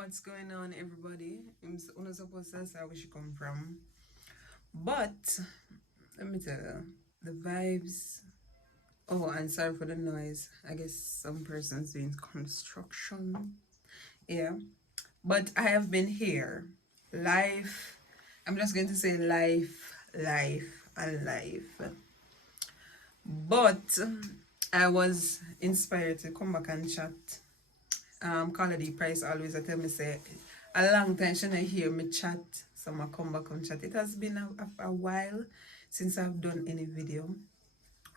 What's going on, everybody? I'm not supposed to say where she come from, but let me tell you, the vibes. Oh, and sorry for the noise. I guess some person's doing construction. Yeah, but I have been here. Life. I'm just going to say life, life, and life. But I was inspired to come back and chat. Colony Price always I tell me say a long time she not hear me chat, so I come back and chat. It has been a while since I've done any video.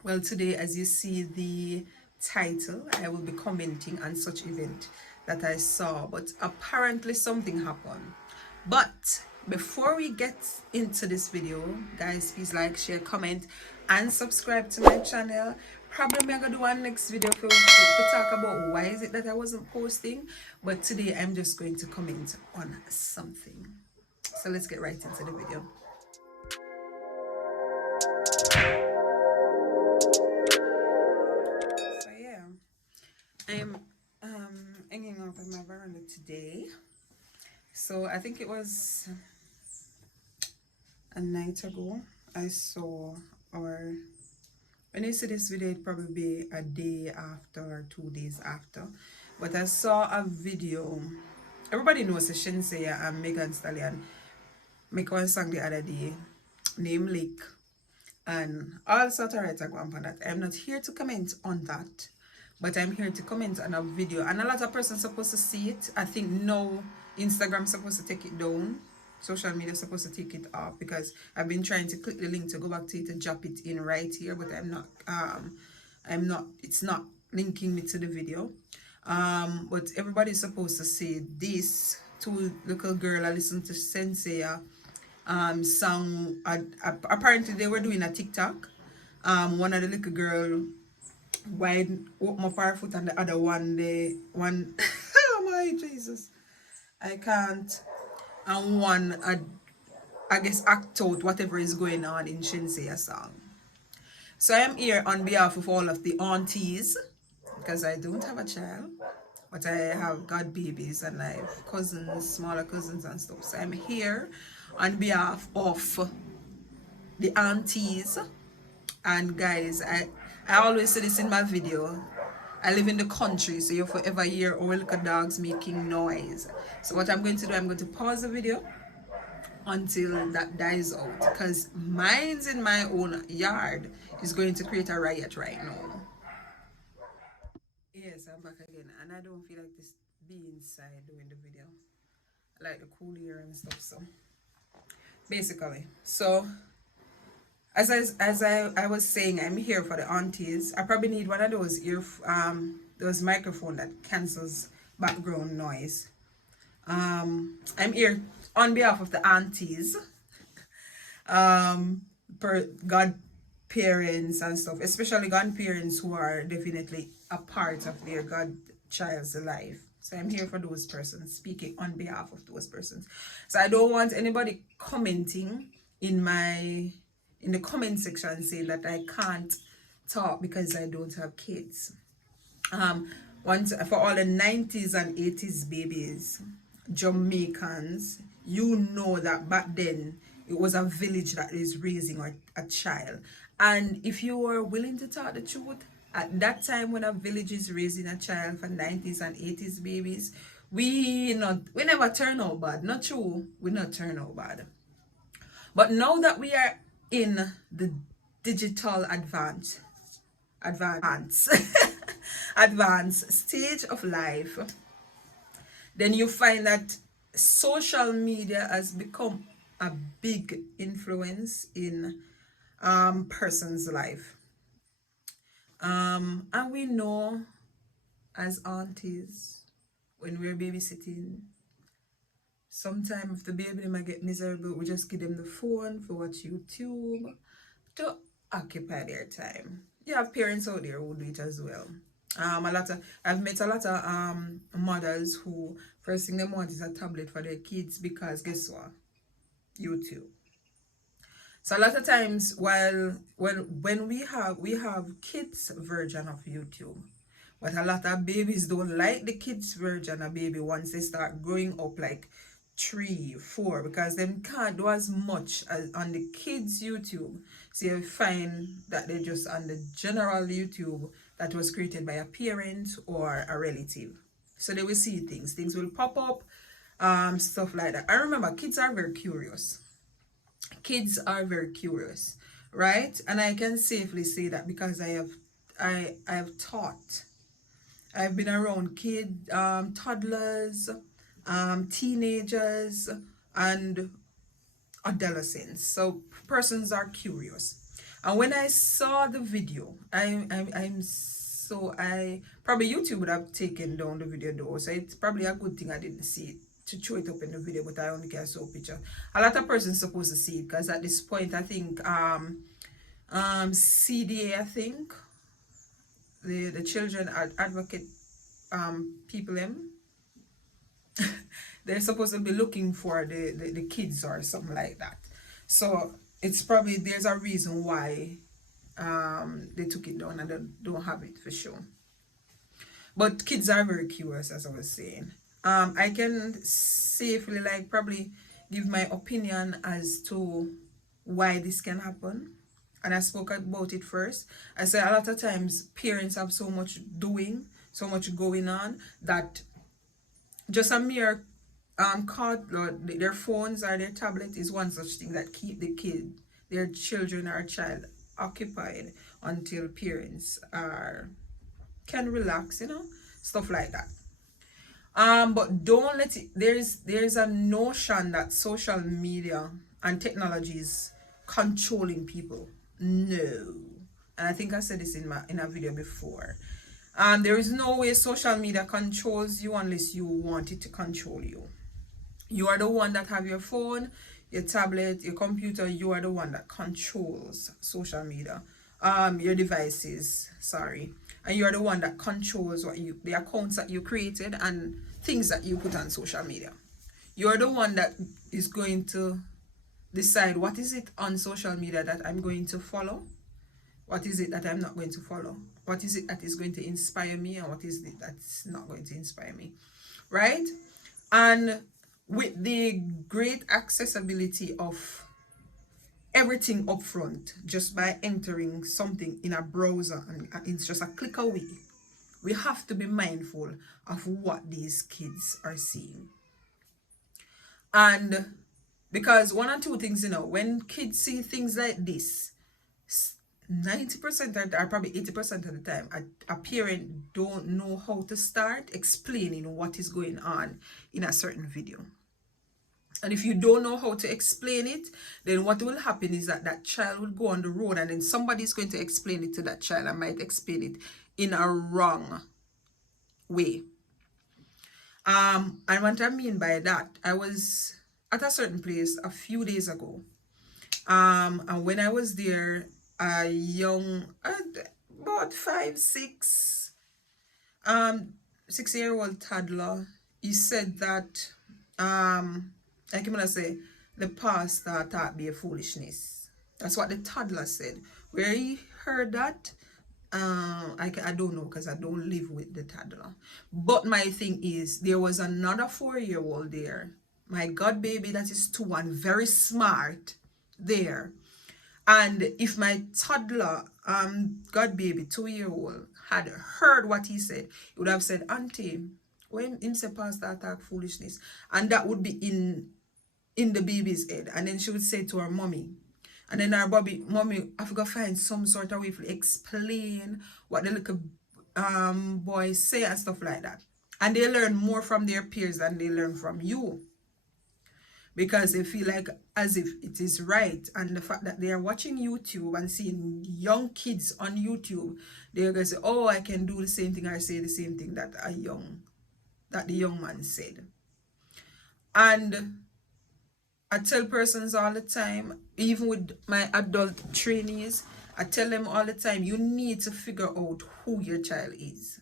Well, today, as you see the title, I will be commenting on such event that I saw, but apparently something happened. But before we get into this video, guys, please like, share, comment, and subscribe to my channel. Probably I'm gonna do one next video to talk about why is it that I wasn't posting, but today I'm just going to comment on something. So let's get right into the video. So yeah, I'm hanging out on my veranda today. So I think it was a night ago I saw, or when you see this video it probably be a day after or 2 days after, but I saw a video. Everybody knows the Shenseea and Megan Stallion make one song the other day named Lake, and all sorts of rights are going on that. I'm not here to comment on that, but I'm here to comment on a video, and a lot of persons supposed to see it. I think now Instagram's supposed to take it down, social media supposed to take it off, because I've been trying to click the link to go back to it to drop it in right here, but it's not linking me to the video. But everybody's supposed to see this. Two little girl I listen to shenseea song. Apparently they were doing a TikTok. One of the little girl wide open up her foot, and the other one oh my Jesus, I can't. And one I guess act out whatever is going on in shenseea song. So I am here on behalf of all of the aunties, because I don't have a child, but I have god babies and I have cousins, smaller cousins and stuff. So I'm here on behalf of the aunties. And guys, I always say this in my video. I live in the country, so you forever hear all little dogs making noise. So what I'm going to do, I'm going to pause the video until that dies out, because mine's in my own yard is going to create a riot right now. Yes, I'm back again, and I don't feel like this being inside doing the video. I like the cool air and stuff. So basically, so as I was saying, I'm here for the aunties. I probably need one of those microphone that cancels background noise. I'm here on behalf of the aunties, godparents and stuff, especially godparents who are definitely a part of their godchild's life. So I'm here for those persons, speaking on behalf of those persons. So I don't want anybody commenting in the comment section saying that I can't talk because I don't have kids. Once for all the 90s and 80s babies, Jamaicans, you know that back then it was a village that is raising a child. And if you were willing to talk the truth, at that time when a village is raising a child for 90s and 80s babies, we never turn out bad. Not true, we not turn out bad. But now that we are in the digital advance advanced stage of life, then you find that social media has become a big influence in person's life. And we know as aunties, when we're babysitting, sometimes if the baby might get miserable, we just give them the phone for watch YouTube to occupy their time. You have parents out there who do it as well. I've met a lot of mothers who first thing they want is a tablet for their kids, because guess what? YouTube. So a lot of times when we have kids version of YouTube, But a lot of babies don't like the kids version of baby once they start growing up like 3, 4, because them can't do as much as on the kids YouTube. So you find that they're just on the general YouTube that was created by a parent or a relative. So they will see things will pop up, stuff like that. I remember kids are very curious. Kids are very curious, right? And I can safely say that because I have taught. I've been around toddlers, teenagers, and adolescents. So persons are curious. And when I saw the video, I probably YouTube would have taken down the video though. So it's probably a good thing I didn't see it to show it up in the video, but I only can show a picture. A lot of persons supposed to see it because at this point I think CDA, I think the children advocate people they're supposed to be looking for the kids or something like that. So it's probably there's a reason why they took it down and they don't have it for sure. But kids are very curious, as I was saying. I can safely like probably give my opinion as to why this can happen. And I spoke about it first. I said a lot of times parents have so much doing, so much going on that just a mere card, their phones or their tablet is one such thing that keep the kid, their children or child occupied until parents are can relax, stuff like that. But don't let it. There's a notion that social media and technology is controlling people. No, and I think I said this in a video before. There is no way social media controls you unless you want it to control you. You are the one that have your phone, your tablet, your computer. You are the one that controls social media. Your devices, sorry. And you are the one that controls the accounts that you created and things that you put on social media. You are the one that is going to decide what is it on social media that I'm going to follow, what is it that I'm not going to follow, what is it that is going to inspire me, and what is it that's not going to inspire me, right? And with the great accessibility of everything up front, just by entering something in a browser and it's just a click away, we have to be mindful of what these kids are seeing. And because one or two things, when kids see things like this, 90% or probably 80% of the time, a parent don't know how to start explaining what is going on in a certain video. And if you don't know how to explain it, then what will happen is that child will go on the road and then somebody's going to explain it to that child and might explain it in a wrong way. And what I mean by that, I was at a certain place a few days ago. And when I was there, a young, about 6-year-old toddler, he said that, like I'm gonna say, the pastor taught me a foolishness. That's what the toddler said. Where he heard that, I don't know because I don't live with the toddler. But my thing is, there was another 4-year-old there, my god baby that is 2 and very smart there. And if my toddler, god baby 2-year-old, had heard what he said, he would have said, Auntie, when him say pastor attack foolishness, and that would be in the baby's head. And then she would say to her mommy, and then our mommy have to find some sort of way to explain what the little boys say and stuff like that. And they learn more from their peers than they learn from you, because they feel like as if it is right. And the fact that they are watching YouTube and seeing young kids on YouTube, they're going to say, oh, I can do the same thing or say the same thing that the young man said. And I tell persons all the time, even with my adult trainees, I tell them all the time, you need to figure out who your child is.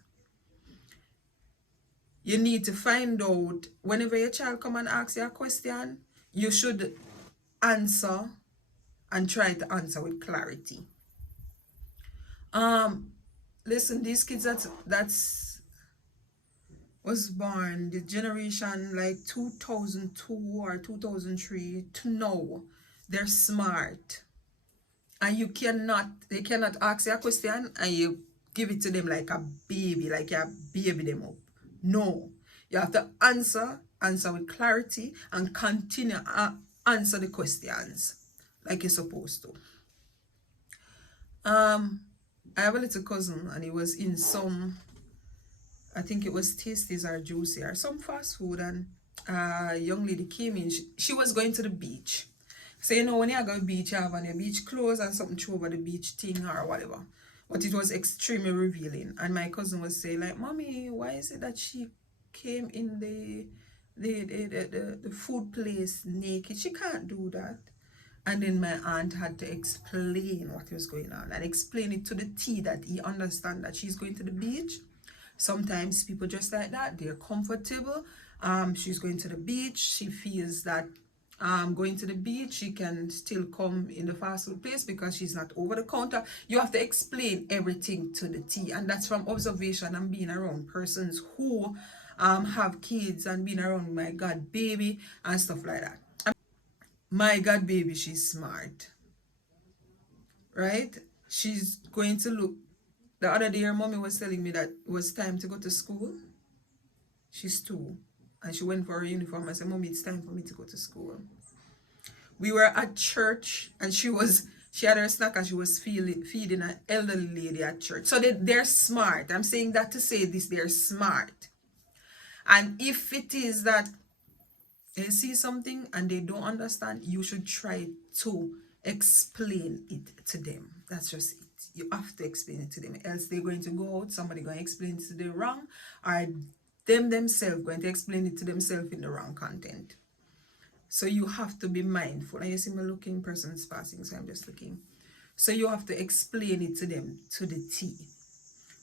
You need to find out, whenever your child come and ask you a question, you should answer and try to answer with clarity. listen, these kids that's was born the generation like 2002 or 2003 to now, they're smart, and they cannot ask you a question and you give it to them like a baby, like you baby them up. No, you have to answer with clarity and continue answer the questions like you're supposed to. I have a little cousin, and he was in some, I think it was Tasties or Juicy or some fast food, and a young lady came in. She was going to the beach. So you know when you go to the beach, you have on your beach clothes and something through over the beach thing or whatever. But it was extremely revealing. And my cousin was saying like, "Mommy, why is it that she came in the food place naked? She can't do that." And then my aunt had to explain what was going on and explain it to the T that he understand that she's going to the beach. Sometimes people just like that, they're comfortable. She's going to the beach. She feels that going to the beach, she can still come in the fast food place because she's not over the counter. You have to explain everything to the T, and that's from observation and being around persons who have kids and being around my God baby and stuff like that. My God baby, she's smart, right? She's going to look. The other day, her mommy was telling me that it was time to go to school. She's 2. And she went for her uniform. I said, "Mommy, it's time for me to go to school." We were at church, and she had her snack, and she was feeding an elderly lady at church. So they're smart. I'm saying that to say this, they're smart. And if it is that they see something and they don't understand, you should try to explain it to them. That's just it. You have to explain it to them, else they're going to go out, somebody going to explain it to them wrong, or them themselves going to explain it to themselves in the wrong content. So you have to be mindful. And you see me looking, person's passing, so I'm just looking. So you have to explain it to them to the T,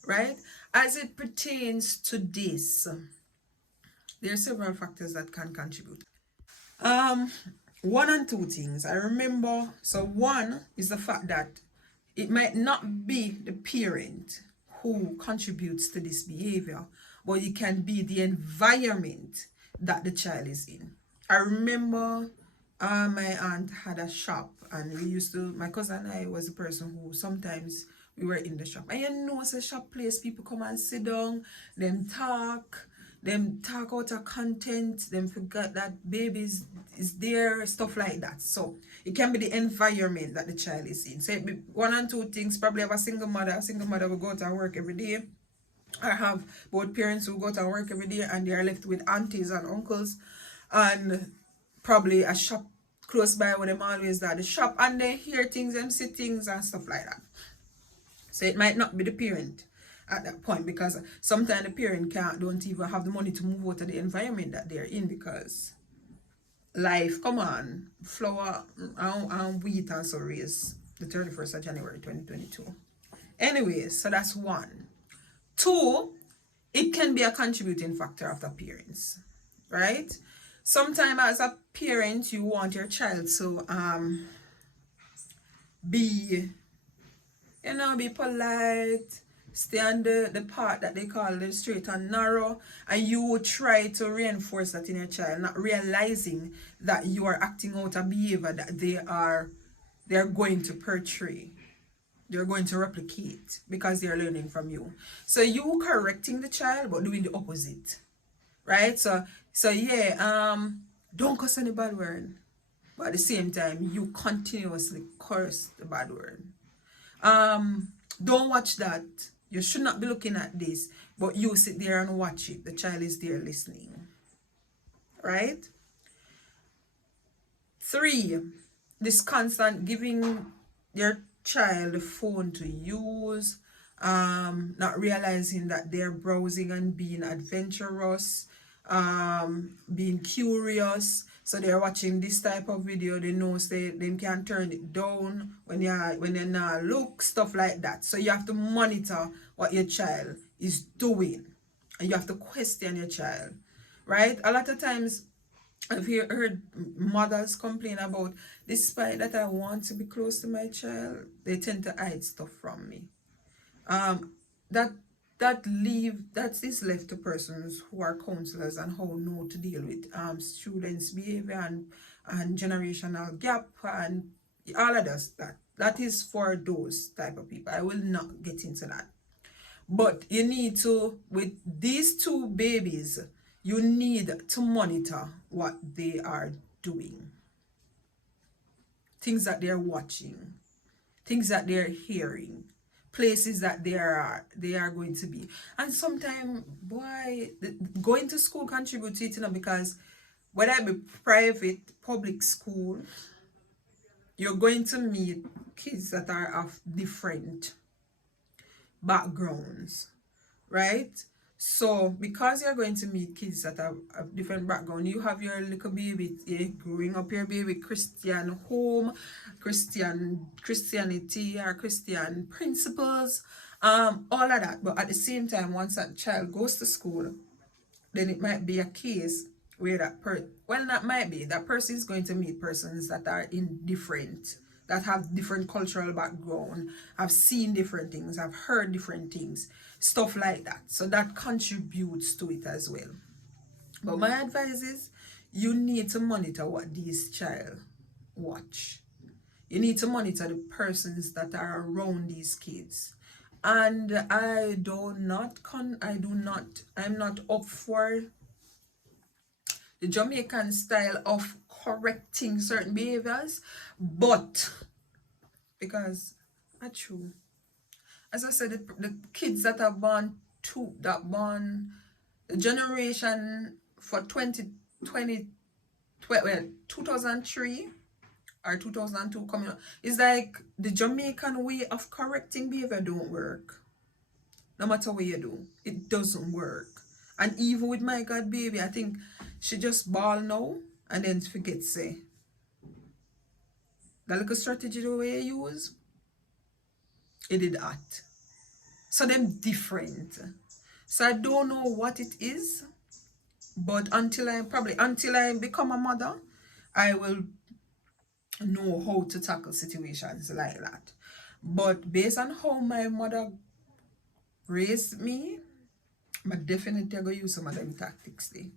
right? As it pertains to this, there are several factors that can contribute. Um, one and two things. I remember, so one is the fact that it might not be the parent who contributes to this behavior, but it can be the environment that the child is in. I remember my aunt had a shop, and we used to, my cousin and I was the person who sometimes we were in the shop. And you know, it's a shop place, people come and sit down, them talk out of content, them forget that babies is there, stuff like that. So it can be the environment that the child is in. So it be one and two things. Probably have a single mother will go to work every day. I have both parents who go to work every day, and they are left with aunties and uncles, and probably a shop close by where them always at the shop, and they hear things, them see things and stuff like that. So it might not be the parent at that point, because sometimes the parent don't even have the money to move out of the environment that they're in, because life, come on, flour and wheat and so raise the 31st of January 2022. Anyways, so that's one. Two, it can be a contributing factor of the parents, right? Sometimes as a parent, you want your child to be, be polite, stay on the part that they call the straight and narrow, and you try to reinforce that in your child, not realizing that you are acting out a behavior that they're going to portray. They're going to replicate because they're learning from you. So you correcting the child but doing the opposite. Right? So yeah, don't cuss any bad word. But at the same time, you continuously curse the bad word. Don't watch that. You should not be looking at this, but you sit there and watch it. The child is there listening. Right? 3, this constant giving your child a phone to use, not realizing that they're browsing and being adventurous, being curious. So they're watching this type of video, they know they can turn it down when they not look, stuff like that. So you have to monitor what your child is doing, and you have to question your child, right? A lot of times I've heard mothers complain about, despite that I want to be close to my child, they tend to hide stuff from me. that that is left to persons who are counselors and how know to deal with students behavior and generational gap and all of that is for those type of people. I will not get into that, but you need to, with these two babies, you need to monitor what they are doing, things that they're watching, things that they're hearing, places that they are going to be. And sometimes, boy, going to school contributes to it, because whether it be private, public school, you're going to meet kids that are of different backgrounds, right? So because you're going to meet kids that have a different background, you have your little baby, growing up your baby Christian home, Christianity or Christian principles, all of that. But at the same time, once that child goes to school, then it might be a case where that might be, that person is going to meet persons that are that have different cultural background, have seen different things, have heard different things, stuff like that. So that contributes to it as well. But my advice is, you need to monitor what these child watch. You need to monitor the persons that are around these kids. And I'm not up for the Jamaican style of correcting certain behaviors, but because that's true. As I said, the kids that are born the generation for 2003 or 2002 coming up, is like the Jamaican way of correcting behavior don't work. No matter what you do, it doesn't work. And even with my God baby, I think she just ball now and then forget say. That little strategy the way you use, it did that. So them different. So I don't know what it is, but until I become a mother, I will know how to tackle situations like that. But based on how my mother raised me, I definitely going to use some of them tactics there.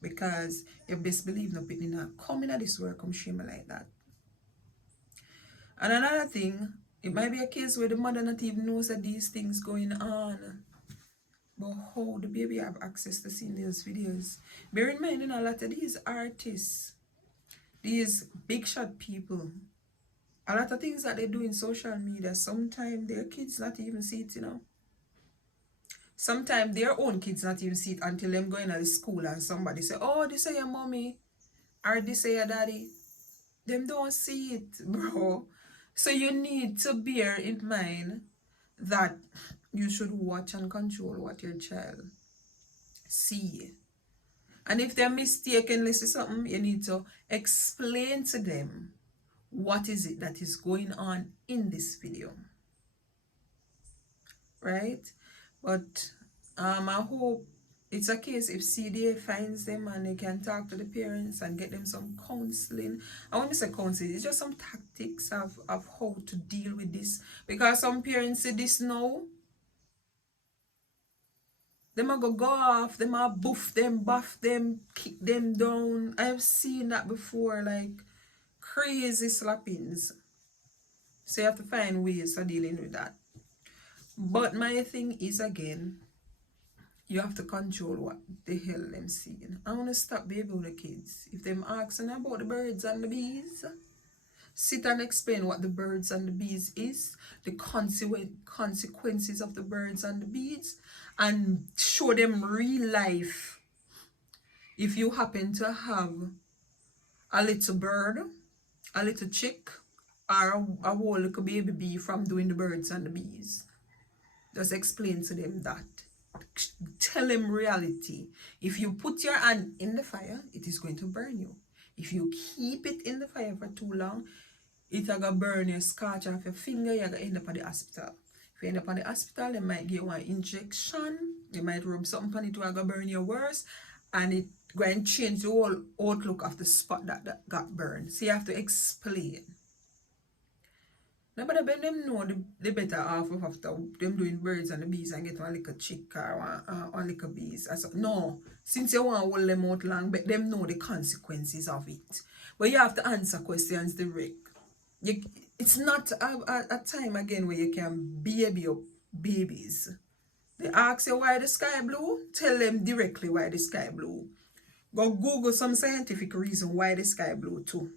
Because you best believe no pitney not coming at this work come shame like that. And another thing, it might be a case where the mother not even knows that these things going on. But how the baby have access to seeing those videos? Bear in mind, a lot of these artists, these big shot people, a lot of things that they do in social media, sometimes their kids not even see it, Sometimes their own kids not even see it until them going to the school and somebody say, oh, this is your mommy, or this is your daddy. Them don't see it, bro. So you need to bear in mind that you should watch and control what your child see. And if they're mistakenly see something, you need to explain to them what is it that is going on in this video. Right? But I hope it's a case if CDA finds them and they can talk to the parents and get them some counseling. I want to say counseling, it's just some tactics of how to deal with this. Because some parents say this now, them a go off, them a buff them, buff them, kick them down. I've seen that before, like crazy slappings. So you have to find ways of dealing with that. But my thing is, again, you have to control what the hell them seeing. I want to stop baby with the kids. If them asking about the birds and the bees, sit and explain what the birds and the bees is, the consequences of the birds and the bees, and show them real life. If you happen to have a little bird, a little chick, or a whole little baby bee from doing the birds and the bees, just explain to them that. Tell them reality. If you put your hand in the fire, it is going to burn you. If you keep it in the fire for too long, it's going to burn your scratch off your finger. You're going to end up at the hospital. If you end up at the hospital, they might give you an injection. They might rub something on it to burn you worse. And it going to change the whole outlook of the spot that got burned. So you have to explain. Nobody but them know the better half of after them doing birds and the bees and get one little chick or one little bees. No, since you want to hold them out long, but them know the consequences of it. But you have to answer questions direct. You, it's not a time again where you can baby up babies. They ask you why the sky blue, tell them directly why the sky blue. Go Google some scientific reason why the sky blue too.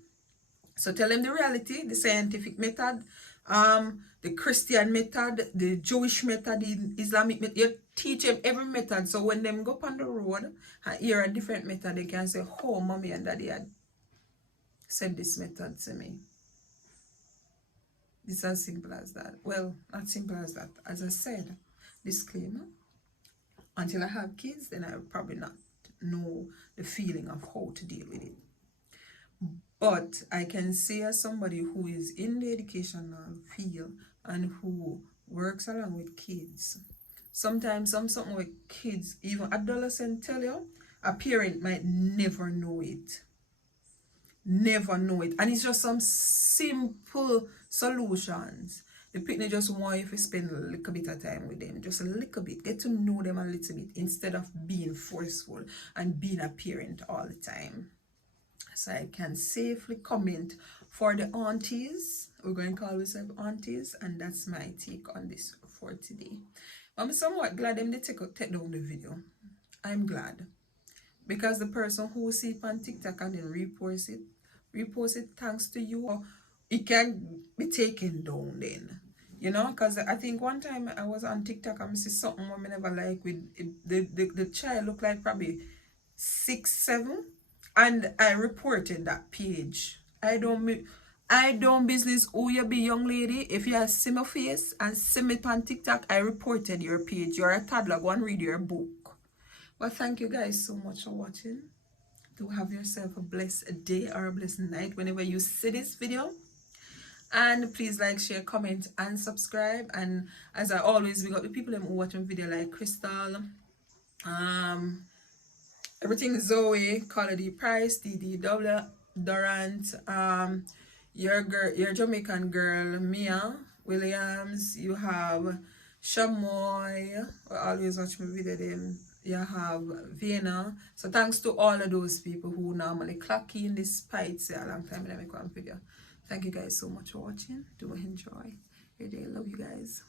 So tell them the reality, the scientific method, the Christian method, the Jewish method, the Islamic method. You teach them every method. So when them go up on the road and hear a different method, they can say, oh, mommy and daddy had said this method to me. It's as simple as that. Well, not simple as that. As I said, disclaimer, until I have kids, then I will probably not know the feeling of how to deal with it. But I can say as somebody who is in the educational field and who works along with kids, sometimes something with kids, even adolescents tell you, a parent might never know it. Never know it. And it's just some simple solutions. The picnic just want you to spend a little bit of time with them, just a little bit, get to know them a little bit instead of being forceful and being a parent all the time. So I can safely comment for the aunties. We're going to call ourselves aunties, and that's my take on this for today. I'm somewhat glad them they take down the video. I'm glad. Because the person who see it on TikTok and then repost it thanks to you, it can be taken down then. You know, because I think one time I was on TikTok and I see something I never like with the child looked like probably 6, 7, and I reported that page. I don't business who you be, young lady. If you see my face and see me on TikTok, I reported your page. You're a toddler, go and read your book. Well, thank you guys so much for watching. Do have yourself a blessed day or a blessed night whenever you see this video. And please like, share, comment, and subscribe. And as I always, we got the people who watch my video like Crystal, everything Zoe, Quality Price, DD Durant, your Jamaican girl Mia Williams. You have Shamoy, who always watch my video them. You have Vienna. So thanks to all of those people who normally clock in despite say a long time I make one video. Thank you guys so much for watching. Do enjoy your day. Love you guys.